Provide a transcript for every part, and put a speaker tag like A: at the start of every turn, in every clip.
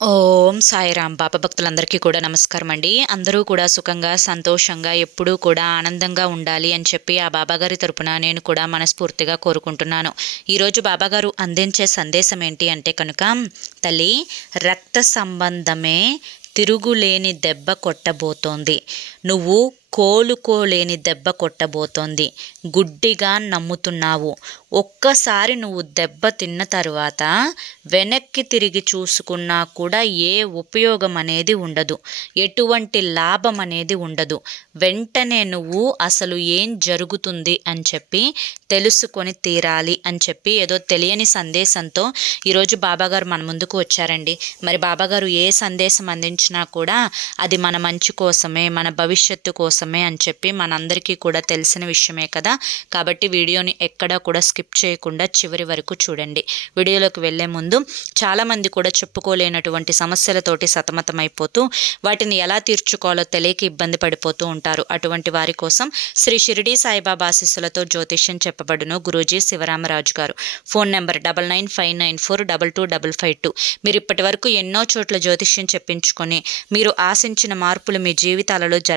A: ఓం సాయిరామ్. బాబా భక్తులందరికీ కూడా నమస్కారం అండి అందరూ కూడా సుఖంగా సంతోషంగా ఎప్పుడూ కూడా ఆనందంగా ఉండాలి అని చెప్పి ఆ బాబాగారి తరపున నేను కూడా మనస్ఫూర్తిగా కోరుకుంటున్నాను. ఈరోజు బాబాగారు అందించే సందేశం ఏంటి అంటే కనుక తల్లి రక్త సంబంధమే తిరుగులేని దెబ్బ కొట్టబోతోంది. నువ్వు కోలుకోలేని దెబ్బ కొట్టబోతోంది. గుడ్డిగా నమ్ముతున్నావు. ఒక్కసారి నువ్వు దెబ్బ తిన్న తరువాత వెనక్కి తిరిగి చూసుకున్నా కూడా ఏ ఉపయోగం అనేది ఉండదు. ఎటువంటి లాభం అనేది ఉండదు. వెంటనే నువ్వు అసలు ఏం జరుగుతుంది అని చెప్పి తెలుసుకొని తీరాలి అని చెప్పి ఏదో తెలియని సందేశంతో ఈరోజు బాబాగారు మన ముందుకు వచ్చారండి. మరి బాబాగారు ఏ సందేశం అందించినా కూడా అది మన మంచి కోసమే మన భవిష్యత్తు కోసమే అని చెప్పి మనందరికీ కూడా తెలిసిన విషయమే కదా. కాబట్టి వీడియోని ఎక్కడా కూడా స్కిప్ చేయకుండా చివరి వరకు చూడండి. వీడియోలోకి వెళ్ళే ముందు చాలామంది కూడా చెప్పుకోలేనటువంటి సమస్యలతోటి సతమతమైపోతూ వాటిని ఎలా తీర్చుకోవాలో తెలియక ఇబ్బంది పడిపోతూ ఉంటారు. అటువంటి వారి కోసం శ్రీ షిరిడి సాయిబాబా ఆశీస్సులతో జ్యోతిష్యం చెప్పబడును Guruji Sivaramaraju garu. Phone number double nine five nine four double two double five two. మీరు ఇప్పటి వరకు ఎన్నో చోట్ల జ్యోతిష్యం చెప్పించుకొని మీరు ఆశించిన మార్పులు మీ జీవితాలలో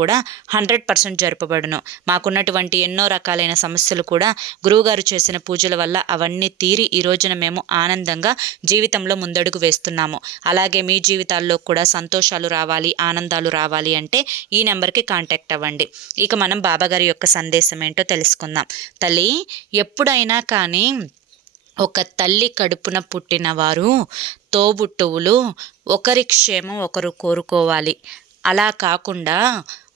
A: కూడా హండ్రెడ్ పర్సెంట్ జరపబడును. మాకున్నటువంటి ఎన్నో రకాలైన సమస్యలు కూడా గురువుగారు చేసిన పూజల వల్ల అవన్నీ తీరి ఈ రోజున మేము ఆనందంగా జీవితంలో ముందడుగు వేస్తున్నాము. అలాగే మీ జీవితాల్లో కూడా సంతోషాలు రావాలి ఆనందాలు రావాలి అంటే ఈ నెంబర్కి కాంటాక్ట్ అవ్వండి. ఇక మనం బాబాగారి యొక్క సందేశం ఏంటో తెలుసుకుందాం. తల్లి ఎప్పుడైనా కానీ ఒక తల్లి కడుపున పుట్టిన వారు తోబుట్టువులు ఒకరి క్షేమం ఒకరు కోరుకోవాలి. అలా కాకుండా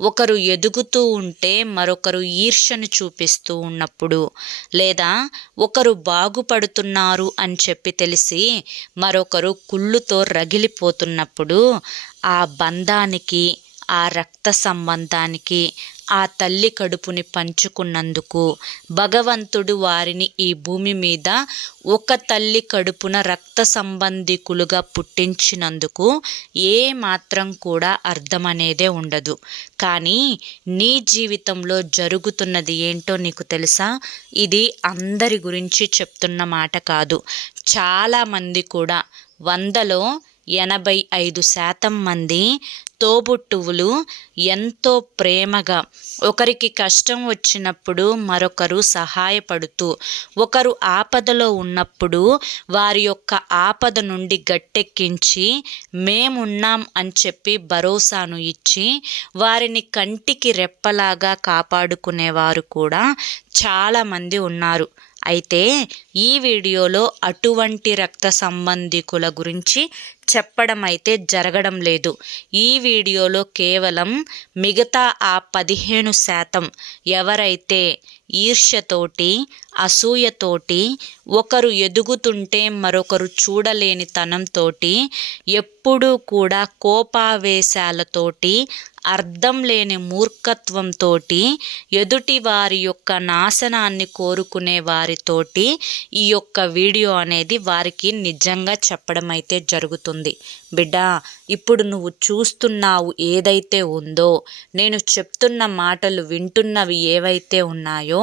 A: ఒకరు ఎదుగుతూ ఉంటే మరొకరు ఈర్ష్యను చూపిస్తూ ఉన్నప్పుడు లేదా ఒకరు బాగుపడుతున్నారు అని చెప్పి తెలిసి మరొకరు కుళ్ళుతో రగిలిపోతున్నప్పుడు ఆ బంధానికి ఆ రక్త సంబంధానికి ఆ తల్లి కడుపుని పంచుకున్నందుకు భగవంతుడు వారిని ఈ భూమి మీద ఒక తల్లి కడుపున రక్త సంబంధికులుగా పుట్టించినందుకు ఏ మాత్రం కూడా అర్థమనేదే ఉండదు. కానీ నీ జీవితంలో జరుగుతున్నది ఏంటో నీకు తెలుసా? ఇది అందరి గురించి చెప్తున్న మాట కాదు. చాలామంది కూడా వందలో ఎనభై ఐదు శాతం మంది తోబుట్టువులు ఎంతో ప్రేమగా. ఒకరికి కష్టం వచ్చినప్పుడు మరొకరు సహాయపడుతూ ఒకరు ఆపదలో ఉన్నప్పుడు వారి యొక్క ఆపద నుండి గట్టెక్కించి మేమున్నాం అని చెప్పి భరోసాను ఇచ్చి వారిని కంటికి రెప్పలాగా కాపాడుకునేవారు కూడా చాలామంది ఉన్నారు. అయితే ఈ వీడియోలో అటువంటి రక్త సంబంధికుల గురించి చెప్పడం అయితే జరగడం లేదు. ఈ వీడియోలో కేవలం మిగతా ఆ పదిహేను శాతం ఎవరైతే ఈర్ష్యతోటి అసూయతోటి ఒకరు ఎదుగుతుంటే మరొకరు చూడలేని తనంతోటి ఎప్పుడూ కూడా కోపావేశాలతోటి అర్థం లేని మూర్ఖత్వంతోటి ఎదుటి వారి యొక్క నాశనాన్ని కోరుకునే వారితోటి ఈ యొక్క వీడియో అనేది వారికి నిజంగా చెప్పడం అయితే జరుగుతుంది. బిడ్డ ఇప్పుడు నువ్వు చూస్తున్నావు ఏదైతే ఉందో నేను చెప్తున్న మాటలు వింటున్నవి ఏవైతే ఉన్నాయో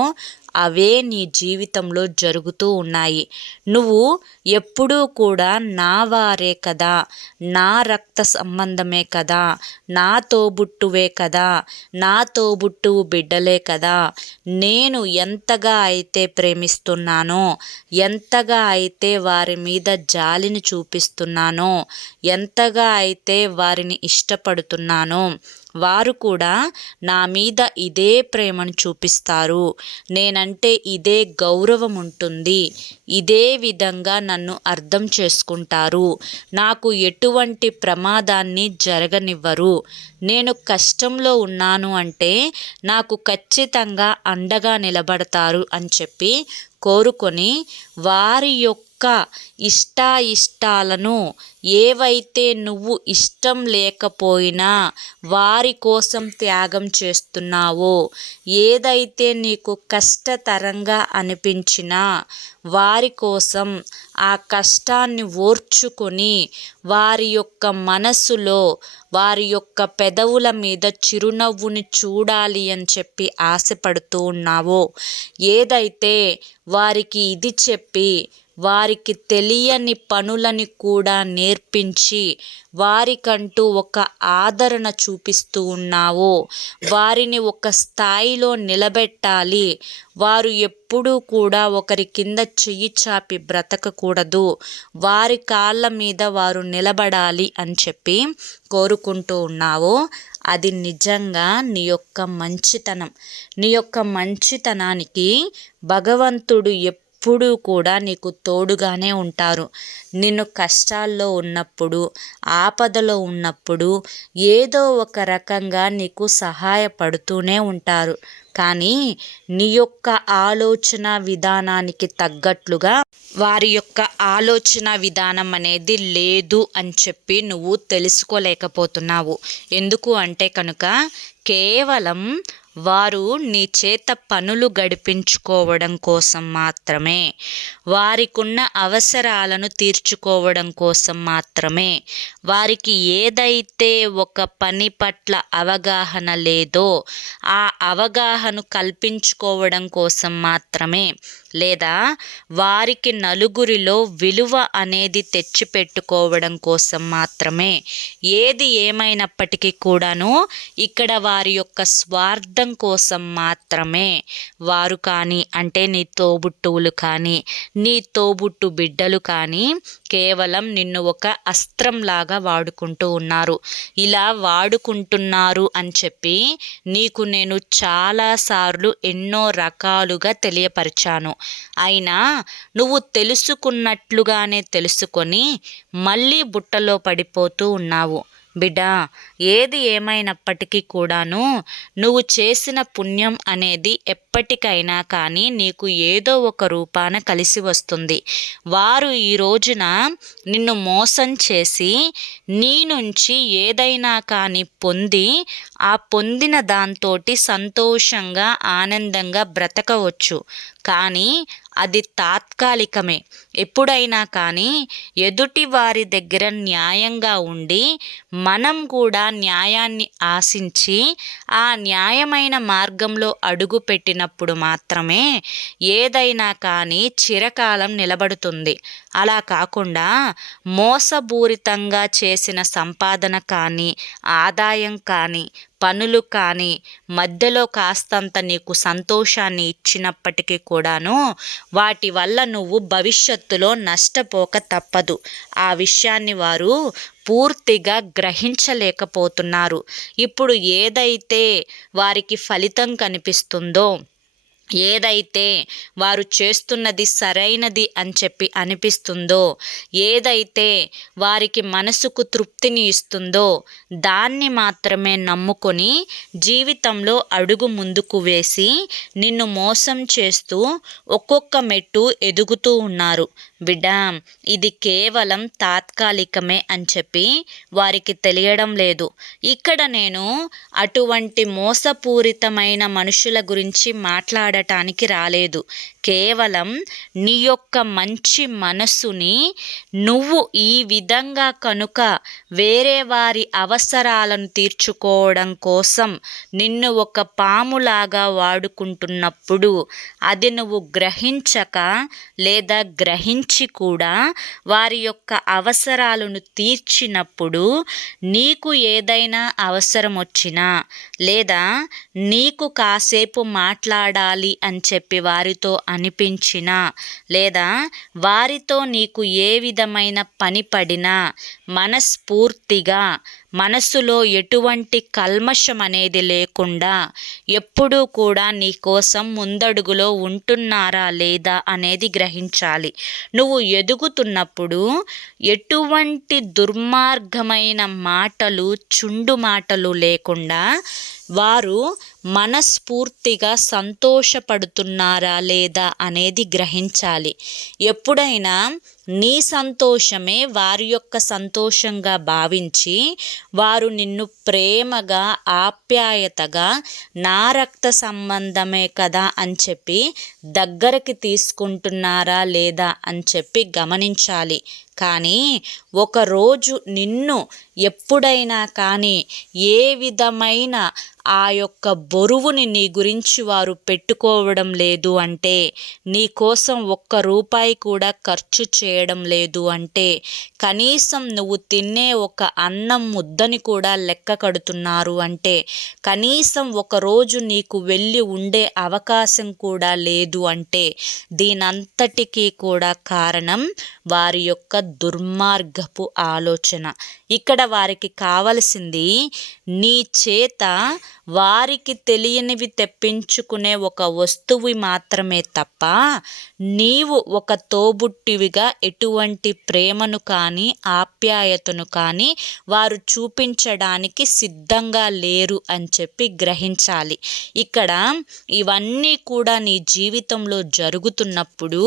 A: అవే నీ జీవితంలో జరుగుతూ ఉన్నాయి. నువ్వు ఎప్పుడూ కూడా నా వారే కదా. నా రక్త సంబంధమే కదా. నా తోబుట్టువే కదా. నా తోబుట్టువు బిడ్డలే కదా. నేను ఎంతగా అయితే ప్రేమిస్తున్నానో ఎంతగా అయితే వారి మీద జాలిని చూపిస్తున్నానో ఎంతగా అయితే వారిని ఇష్టపడుతున్నానో వారు కూడా నా మీద ఇదే ప్రేమను చూపిస్తారు. నేనంటే ఇదే గౌరవం ఉంటుంది. ఇదే విధంగా నన్ను అర్థం చేసుకుంటారు. నాకు ఎటువంటి ప్రమాదాన్ని జరగనివ్వరు. నేను కష్టంలో ఉన్నాను అంటే నాకు ఖచ్చితంగా అండగా నిలబడతారు అని చెప్పి కోరుకొని వారి యొక్క ఇష్టాయిష్టాలను ఏవైతే నువ్వు ఇష్టం లేకపోయినా వారి కోసం త్యాగం చేస్తున్నావో ఏదైతే నీకు కష్టతరంగా అనిపించినా వారి కోసం ఆ కష్టాన్ని ఓర్చుకొని వారి యొక్క మనసులో వారి యొక్క పెదవుల మీద చిరునవ్వుని చూడాలి అని చెప్పి ఆశపడుతూ ఉన్నావో ఏదైతే వారికి ఇది చెప్పి చెప్పి వారికి తెలియని పనులని కూడా నేర్పించి వారికంటూ ఒక ఆదరణ చూపిస్తూ ఉన్నావు. వారిని ఒక స్థాయిలో నిలబెట్టాలి. వారు ఎప్పుడూ కూడా ఒకరి కింద చెయ్యి చాపి బ్రతకకూడదు. వారి కాళ్ళ మీద వారు నిలబడాలి అని చెప్పి కోరుకుంటూ ఉన్నావు. అది నిజంగా నీ యొక్క మంచితనం. నీ యొక్క మంచితనానికి భగవంతుడు ఎప్పుడు ఎప్పుడూ కూడా నీకు తోడుగానే ఉంటారు. నిన్ను కష్టాల్లో ఉన్నప్పుడు ఆపదలో ఉన్నప్పుడు ఏదో ఒక రకంగా నీకు సహాయపడుతూనే ఉంటారు. కానీ నీ యొక్క ఆలోచన విధానానికి తగ్గట్లుగా వారి యొక్క ఆలోచన విధానం అనేది లేదు అని చెప్పి నువ్వు తెలుసుకోలేకపోతున్నావు. ఎందుకు అంటే కనుక కేవలం వారు నీ చేత పనులు గడిపించుకోవడం కోసం మాత్రమే. వారికున్న అవసరాలను తీర్చుకోవడం కోసం మాత్రమే. వారికి ఏదైతే ఒక పని పట్ల అవగాహన లేదో ఆ అవగాహన కల్పించుకోవడం కోసం మాత్రమే. లేదా వారికి నలుగురిలో విలువ అనేది తెచ్చిపెట్టుకోవడం కోసం మాత్రమే. ఏది ఏమైనప్పటికీ కూడాను ఇక్కడ వారి యొక్క స్వార్థం కోసం మాత్రమే. వారు కానీ అంటే నీ తోబుట్టువులు కానీ నీ తోబుట్టు బిడ్డలు కానీ కేవలం నిన్ను ఒక అస్త్రంలాగా వాడుకుంటూ ఉన్నారు. ఇలా వాడుకుంటున్నారు అని చెప్పి నీకు నేను చాలాసార్లు ఎన్నో రకాలుగా తెలియపరిచాను. అయినా నువ్వు తెలుసుకున్నట్లుగానే తెలుసుకొని మళ్ళీ బుట్టలో పడిపోతూ ఉన్నావు. బిడ్డా ఏది ఏమైనప్పటికీ కూడాను నువ్వు చేసిన పుణ్యం అనేది ఎప్పటికైనా కానీ నీకు ఏదో ఒక రూపాన కలిసి వస్తుంది. వారు ఈ రోజున నిన్ను మోసం చేసి నీ నుంచి ఏదైనా కానీ పొంది ఆ పొందిన దాంతో సంతోషంగా ఆనందంగా బ్రతకవచ్చు. కానీ అది తాత్కాలికమే. ఎప్పుడైనా కానీ ఎదుటి వారి దగ్గర న్యాయంగా ఉండి మనం కూడా న్యాయాన్ని ఆశించి ఆ న్యాయమైన మార్గంలో అడుగు పెట్టినప్పుడు మాత్రమే ఏదైనా కానీ చిరకాలం నిలబడుతుంది. అలా కాకుండా మోసపూరితంగా చేసిన సంపాదన కానీ ఆదాయం కానీ పనులు కానీ మధ్యలో కాస్తంత నీకు సంతోషాన్ని ఇచ్చినప్పటికీ కూడాను వాటి వల్ల నువ్వు భవిష్యత్తులో నష్టపోక తప్పదు. ఆ విషయాన్ని వారు పూర్తిగా గ్రహించలేకపోతున్నారు. ఇప్పుడు ఏదైతే వారికి ఫలితం కనిపిస్తుందో ఏదైతే వారు చేస్తున్నది సరైనది అని చెప్పి అనిపిస్తుందో ఏదైతే వారికి మనసుకు తృప్తిని ఇస్తుందో దాన్ని మాత్రమే నమ్ముకొని జీవితంలో అడుగు ముందుకు వేసి నిన్ను మోసం చేస్తూ ఒక్కొక్క మెట్టు ఎదుగుతూ ఉన్నారు. బిడ్డ ఇది కేవలం తాత్కాలికమే అని చెప్పి వారికి తెలియడం లేదు. ఇక్కడ నేను అటువంటి మోసపూరితమైన మనుషుల గురించి మాట్లాడటానికి రాలేదు. కేవలం నీ యొక్క మంచి మనస్సుని నువ్వు ఈ విధంగా కనుక వేరే వారి అవసరాలను తీర్చుకోవడం కోసం నిన్ను ఒక పాములాగా వాడుకుంటున్నప్పుడు అది నువ్వు గ్రహించక లేదా గ్రహించ కూడా వారి యొక్క అవసరాలను తీర్చినప్పుడు నీకు ఏదైనా అవసరం వచ్చినా లేదా నీకు కాసేపు మాట్లాడాలి అని చెప్పి వారితో అనిపించినా లేదా వారితో నీకు ఏ విధమైన పని పడినా మనస్ఫూర్తిగా మనసులో ఎటువంటి కల్మషం అనేది లేకుండా ఎప్పుడూ కూడా నీ కోసం ముందడుగులో ఉంటున్నారా లేదా అనేది గ్రహించాలి. నువ్వు ఎదుగుతున్నప్పుడు ఎటువంటి దుర్మార్గమైన మాటలు చుండు మాటలు లేకుండా వారు మనస్ఫూర్తిగా సంతోషపడుతున్నారా లేదా అనేది గ్రహించాలి. ఎప్పుడైనా నీ సంతోషమే వారి యొక్క సంతోషంగా భావించి వారు నిన్ను ప్రేమగా ఆప్యాయతగా నా రక్త సంబంధమే కదా అని చెప్పి దగ్గరికి తీసుకుంటున్నారా లేదా అని చెప్పి గమనించాలి. కానీ ఒకరోజు నిన్ను ఎప్పుడైనా కానీ ఏ విధమైన ఆ యొక్క బరువుని నీ గురించి వారు పెట్టుకోవడం లేదు అంటే నీ కోసం ఒక్క రూపాయి కూడా ఖర్చు చేయడం లేదు అంటే కనీసం నువ్వు తినే ఒక అన్నం ముద్దని కూడా లెక్క కడుతున్నారు అంటే కనీసం ఒకరోజు నీకు వెళ్ళి ఉండే అవకాశం కూడా లేదు అంటే దీనంతటికీ కూడా కారణం వారి యొక్క దుర్మార్గపు ఆలోచన. ఇక్కడ వారికి కావలసింది నీ చేత వారికి తెలియనివి తెప్పించుకునే ఒక వస్తువు మాత్రమే తప్ప నీవు ఒక తోబుట్టివిగా ఎటువంటి ప్రేమను కానీ ఆప్యాయతను కానీ వారు చూపించడానికి సిద్ధంగా లేరు అని చెప్పి గ్రహించాలి. ఇక్కడ ఇవన్నీ కూడా నీ జీవితంలో జరుగుతున్నప్పుడు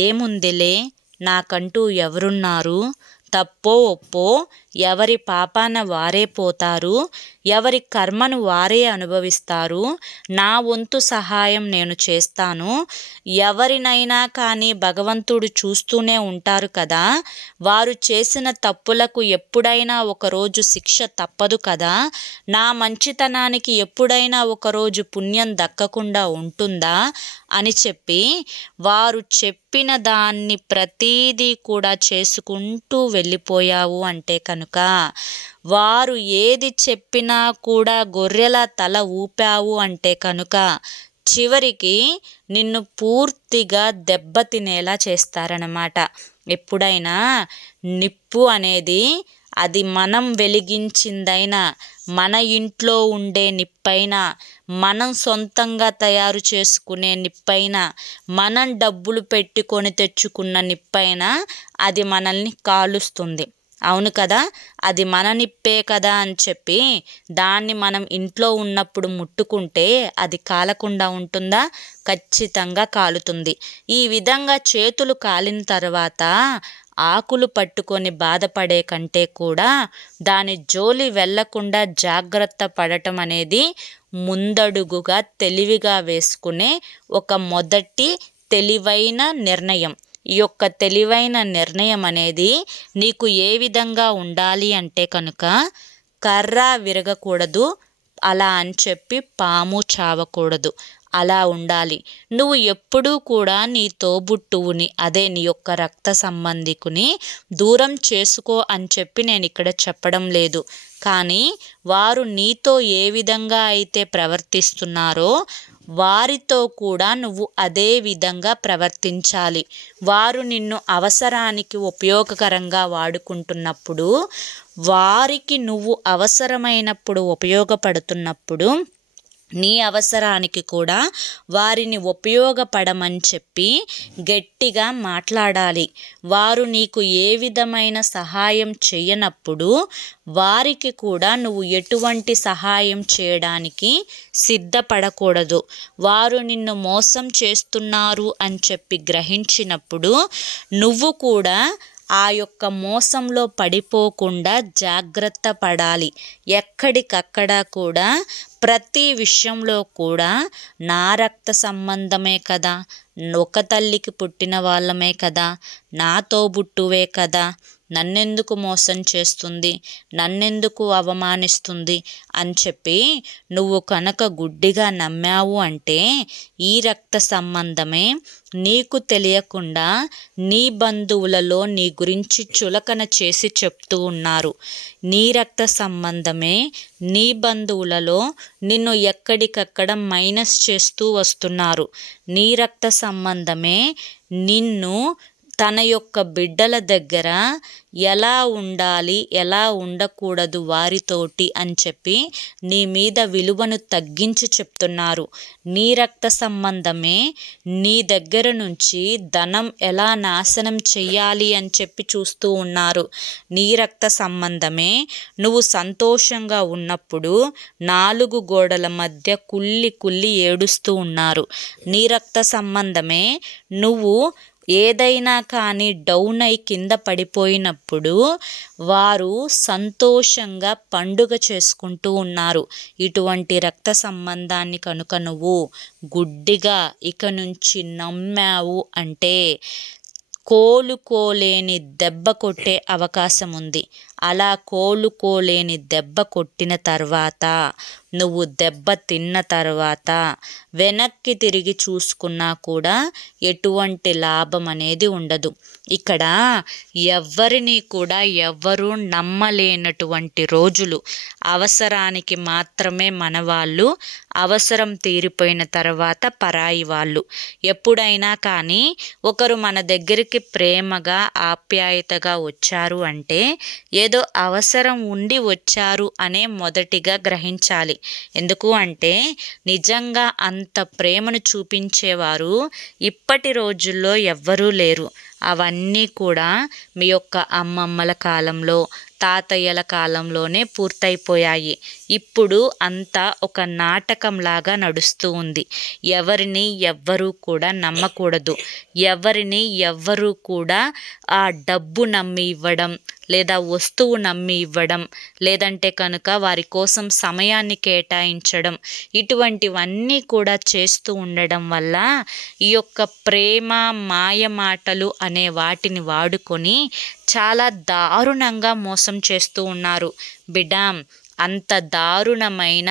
A: ఏముందిలే? నాకంటూ ఎవరున్నారు? తప్పో ఒప్పో ఎవరి పాపాన వారే పోతారు ఎవరి కర్మను వారే అనుభవిస్తారు నా వంతు సహాయం నేను చేస్తాను. ఎవరినైనా కానీ భగవంతుడు చూస్తూనే ఉంటారు కదా. వారు చేసిన తప్పులకు ఎప్పుడైనా ఒకరోజు శిక్ష తప్పదు కదా. నా మంచితనానికి ఎప్పుడైనా ఒకరోజు పుణ్యం దక్కకుండా ఉంటుందా? అని చెప్పి వారు చెప్పిన దాన్ని ప్రతీదీ కూడా చేసుకుంటూ వెళ్ళిపోయావు అంటే కనుక వారు ఏది చెప్పినా కూడా గొర్రెల తల ఊపావు అంటే కనుక చివరికి నిన్ను పూర్తిగా దెబ్బతినేలా చేస్తారనమాట ఎప్పుడైనా నిప్పు అనేది అది మనం వెలిగించిందైనా మన ఇంట్లో ఉండే నిప్పైనా మనం సొంతంగా తయారు చేసుకునే నిప్పైనా మనం డబ్బులు పెట్టుకొని తెచ్చుకున్న నిప్పైనా అది మనల్ని కాలుస్తుంది. అవును కదా? అది మన నిప్పే కదా అని చెప్పి దాన్ని మనం ఇంట్లో ఉన్నప్పుడు ముట్టుకుంటే అది కాలకుండా ఉంటుందా? ఖచ్చితంగా కాలుతుంది. ఈ విధంగా చేతులు కాలిన తర్వాత ఆకులు పట్టుకొని బాధపడే కంటే కూడా దాని జోలి వెళ్ళకుండా జాగ్రత్త పడటం అనేది ముందడుగుగా తెలివిగా వేసుకునే ఒక మొదటి తెలివైన నిర్ణయం. యొక్క తెలివైన నిర్ణయం అనేది నీకు ఏ విధంగా ఉండాలి అంటే కనుక కర్ర విరగకూడదు అలా అని చెప్పి పాము చావకూడదు. అలా ఉండాలి. నువ్వు ఎప్పుడూ కూడా నీ తోబుట్టువుని అదే నీ యొక్క రక్త సంబంధికుని దూరం చేసుకో అని చెప్పి నేను ఇక్కడ చెప్పడం లేదు. కానీ వారు నీతో ఏ విధంగా అయితే ప్రవర్తిస్తున్నారో వారితో కూడా నువ్వు అదే విధంగా ప్రవర్తించాలి. వారు నిన్ను అవసరానికి ఉపయోగకరంగా వాడుకుంటున్నప్పుడు వారికి నువ్వు అవసరమైనప్పుడు ఉపయోగపడుతున్నప్పుడు నీ అవసరానికి కూడా వారిని ఉపయోగపడమని చెప్పి గట్టిగా మాట్లాడాలి. వారు నీకు ఏ విధమైన సహాయం చేయనప్పుడు వారికి కూడా నువ్వు ఎటువంటి సహాయం చేయడానికి సిద్ధపడకూడదు. వారు నిన్ను మోసం చేస్తున్నారు అని చెప్పి గ్రహించినప్పుడు నువ్వు కూడా ఆ యొక్క మోసంలో పడిపోకుండా జాగ్రత్త పడాలి. ఎక్కడికక్కడ కూడా ప్రతి విషయంలో కూడా నా రక్త సంబంధమే కదా. ఒక తల్లికి పుట్టిన వాళ్ళమే కదా. నా తోబుట్టువే కదా. నన్నెందుకు మోసం చేస్తుంది? నన్నెందుకు అవమానిస్తుంది? అని చెప్పి నువ్వు కనుక గుడ్డిగా నమ్మావు అంటే ఈ రక్త సంబంధమే నీకు తెలియకుండా నీ బంధువులలో నీ గురించి చులకన చేసి చెప్తూ ఉన్నారు. నీ రక్త సంబంధమే నీ బంధువులలో నిన్ను ఎక్కడికక్కడ మైనస్ చేస్తూ వస్తున్నారు. నీ రక్త సంబంధమే నిన్ను తన యొక్క బిడ్డల దగ్గర ఎలా ఉండాలి ఎలా ఉండకూడదు వారితోటి అని చెప్పి నీ మీద విలువను తగ్గించి చెప్తున్నారు. నీ రక్త సంబంధమే నీ దగ్గర నుంచి ధనం ఎలా నాశనం చెయ్యాలి అని చెప్పి చూస్తూ ఉన్నారు. నీ రక్త సంబంధమే నువ్వు సంతోషంగా ఉన్నప్పుడు నాలుగు గోడల మధ్య కుల్లి కుల్లి ఏడుస్తూ ఉన్నారు. నీ రక్త సంబంధమే నువ్వు ఏదైనా కానీ డౌన్ అయి కింద పడిపోయినప్పుడు వారు సంతోషంగా పండుగ చేసుకుంటూ ఉన్నారు. ఇటువంటి రక్త సంబంధాన్ని కనుక నువ్వు గుడ్డిగా ఇక నుంచి నమ్మావు అంటే కోలుకోలేని దెబ్బ కొట్టే అవకాశం ఉంది. అలా కోలుకోలేని దెబ్బ కొట్టిన తర్వాత నువ్వు దెబ్బ తిన్న తర్వాత వెనక్కి తిరిగి చూసుకున్నా కూడా ఎటువంటి లాభం అనేది ఉండదు. ఇక్కడ ఎవ్వరిని కూడా ఎవ్వరూ నమ్మలేనటువంటి రోజులు. అవసరానికి మాత్రమే మన వాళ్ళు అవసరం తీరిపోయిన తర్వాత పరాయి వాళ్ళు. ఎప్పుడైనా కానీ ఒకరు మన దగ్గరికి ప్రేమగా ఆప్యాయతగా వచ్చారు అంటే ఏదో అవసరం ఉండి వచ్చారు అనే మొదటిగా గ్రహించాలి. ఎందుకు అంటే నిజంగా అంత ప్రేమను చూపించేవారు ఇప్పటి రోజుల్లో ఎవ్వరూ లేరు. అవన్నీ కూడా మీ యొక్క అమ్మమ్మల కాలంలో తాతయ్యల కాలంలోనే పూర్తయిపోయాయి. ఇప్పుడు అంతా ఒక నాటకంలాగా నడుస్తూ ఉంది. ఎవరిని ఎవ్వరూ కూడా నమ్మకూడదు. ఎవరిని ఎవ్వరూ కూడా ఆ డబ్బు నమ్మి ఇవ్వడం లేదా వస్తువు నమ్మి ఇవ్వడం లేదంటే కనుక వారి కోసం సమయాన్ని కేటాయించడం ఇటువంటివన్నీ కూడా చేస్తూ ఉండడం వల్ల ఈ యొక్క ప్రేమ మాయ మాటలు అనే వాటిని వాడుకొని చాలా దారుణంగా మోసం చేస్తూ ఉన్నారు. బిడ్డ అంత దారుణమైన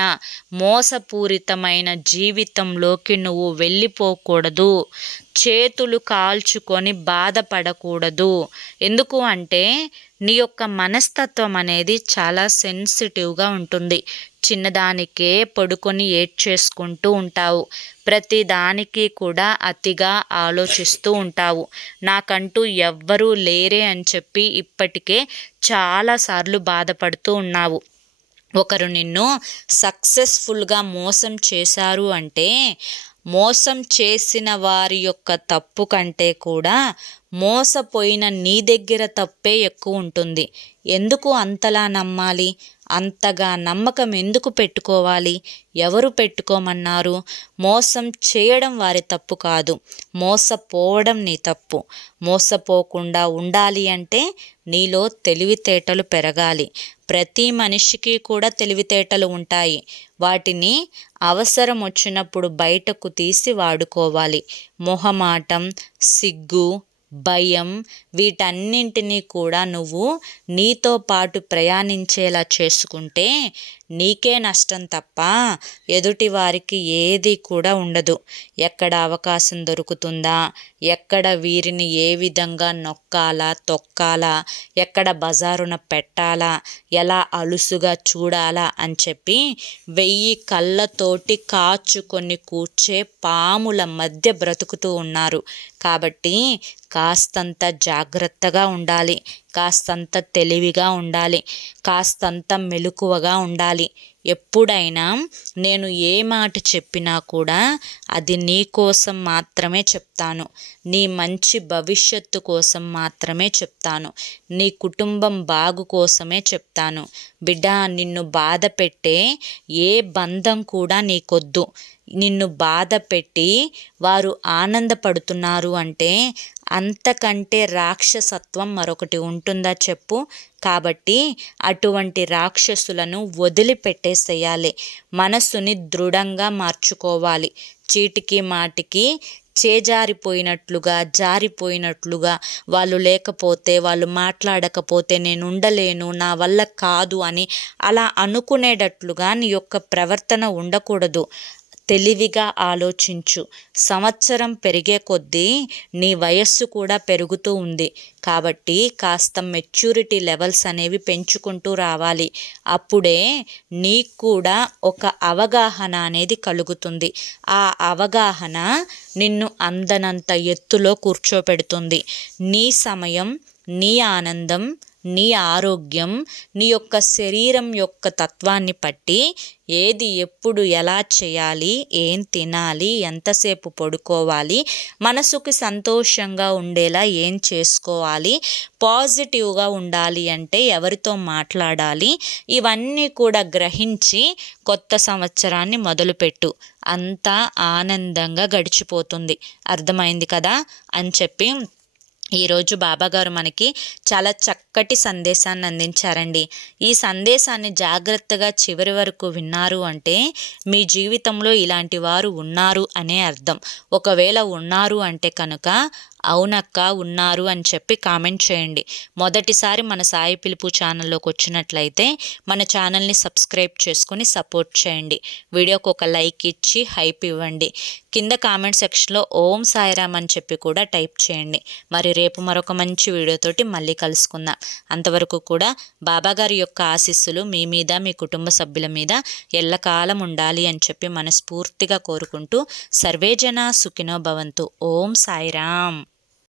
A: మోసపూరితమైన జీవితంలోకి నువ్వు వెళ్ళిపోకూడదు. చేతులు కాల్చుకొని బాధపడకూడదు. ఎందుకు అంటే నీ యొక్క మనస్తత్వం అనేది చాలా సెన్సిటివ్గా ఉంటుంది. చిన్నదానికే పడుకొని ఏడ్చేసుకుంటూ ఉంటావు. ప్రతి దానికి కూడా అతిగా ఆలోచిస్తూ ఉంటావు. నాకంటూ ఎవ్వరూ లేరే అని చెప్పి ఇప్పటికే చాలాసార్లు బాధపడుతూ ఉన్నావు. ఒకరు నిన్ను సక్సెస్ఫుల్గా మోసం చేశారు అంటే మోసం చేసిన వారి యొక్క తప్పు కంటే కూడా మోసపోయిన నీ దగ్గర తప్పే ఎక్కువ ఉంటుంది. ఎందుకు అంతలా నమ్మాలి? అంతగా నమ్మకం ఎందుకు పెట్టుకోవాలి? ఎవరు పెట్టుకోమన్నారు? మోసం చేయడం వారి తప్పు కాదు. మోసపోవడం నీ తప్పు. మోసపోకుండా ఉండాలి అంటే నీలో తెలివితేటలు పెరగాలి. ప్రతి మనిషికి కూడా తెలివితేటలు ఉంటాయి. వాటిని అవసరం వచ్చినప్పుడు బయటకు తీసి వాడుకోవాలి. మొహమాటం సిగ్గు భయం వీటన్నింటినీ కూడా నువ్వు నీతో పాటు ప్రయాణించేలా చేసుకుంటే నీకే నష్టం తప్ప ఎదుటి వారికి ఏది కూడా ఉండదు. ఎక్కడ అవకాశం దొరుకుతుందా? ఎక్కడ వీరిని ఏ విధంగా నొక్కాలా తొక్కాలా? ఎక్కడ బజారున పెట్టాలా? ఎలా అలుసుగా చూడాలా అని చెప్పి వెయ్యి కళ్ళతోటి కాచుకొని కూర్చే పాముల మధ్య బ్రతుకుతూ ఉన్నారు. కాబట్టి కాస్తంత జాగ్రత్తగా ఉండాలి. కాస్తంత తెలివిగా ఉండాలి కాస్తంత మెలకువగా ఉండాలి. ఎప్పుడైనా నేను ఏ మాట చెప్పినా కూడా అది నీ కోసం మాత్రమే చెప్తాను. నీ మంచి భవిష్యత్తు కోసం మాత్రమే చెప్తాను. నీ కుటుంబం బాగు కోసమే చెప్తాను. బిడ్డ నిన్ను బాధ పెట్టే ఏ బంధం కూడా నీకొద్దు. నిన్ను బాధ పెట్టి వారు ఆనందపడుతున్నారు అంటే అంతకంటే రాక్షసత్వం మరొకటి ఉంటుందా చెప్పు. కాబట్టి అటువంటి రాక్షసులను వదిలిపెట్టేసేయాలి. మనస్సుని దృఢంగా మార్చుకోవాలి. చీటికి మాటికి చేజారిపోయినట్లుగా జారిపోయినట్లుగా వాళ్ళు లేకపోతే వాళ్ళు మాట్లాడకపోతే నేను ఉండలేను నా వల్ల కాదు అని అలా అనుకునేటట్లుగా నీ యొక్క ప్రవర్తన ఉండకూడదు. తెలివిగా ఆలోచించు. సంవత్సరం పెరిగే కొద్దీ నీ వయస్సు కూడా పెరుగుతూ ఉంది. కాబట్టి కాస్త మెచ్యూరిటీ లెవెల్స్ అనేవి పెంచుకుంటూ రావాలి. అప్పుడే నీకు కూడా ఒక అవగాహన అనేది కలుగుతుంది. ఆ అవగాహన నిన్ను అందనంత ఎత్తులో కూర్చోపెడుతుంది. నీ సమయం నీ ఆనందం నీ ఆరోగ్యం నీ యొక్క శరీరం యొక్క తత్వాన్ని బట్టి ఏది ఎప్పుడు ఎలా చేయాలి ఏం తినాలి ఎంతసేపు పడుకోవాలి మనసుకి సంతోషంగా ఉండేలా ఏం చేసుకోవాలి పాజిటివ్గా ఉండాలి అంటే ఎవరితో మాట్లాడాలి ఇవన్నీ కూడా గ్రహించి కొత్త సంవత్సరాన్ని మొదలుపెట్టు. అంతా ఆనందంగా గడిచిపోతుంది. అర్థమైంది కదా? అని చెప్పి ఈరోజు బాబాగారు మనకి చాలా చక్కటి సందేశాన్ని అందించారండి. ఈ సందేశాన్ని జాగ్రత్తగా చివరి వరకు విన్నారు అంటే మీ జీవితంలో ఇలాంటి వారు ఉన్నారు అనే అర్థం. ఒకవేళ ఉన్నారు అంటే కనుక అవునక్క ఉన్నారు అని చెప్పి కామెంట్ చేయండి. మొదటిసారి మన సాయి పిలుపు ఛానల్లోకి వచ్చినట్లయితే మన ఛానల్ని సబ్స్క్రైబ్ చేసుకొని సపోర్ట్ చేయండి. వీడియోకి ఒక లైక్ ఇచ్చి హైప్ ఇవ్వండి. కింద కామెంట్ సెక్షన్లో ఓం సాయిరామ్ అని చెప్పి కూడా టైప్ చేయండి. మరి రేపు మరొక మంచి వీడియోతోటి మళ్ళీ కలుసుకుందాం. అంతవరకు కూడా బాబాగారి యొక్క ఆశీస్సులు మీ మీద మీ కుటుంబ సభ్యుల మీద ఎల్లకాలం ఉండాలి అని చెప్పి మనస్ఫూర్తిగా కోరుకుంటూ సర్వేజన సుఖినో భవంతు. ఓం సాయిరామ్.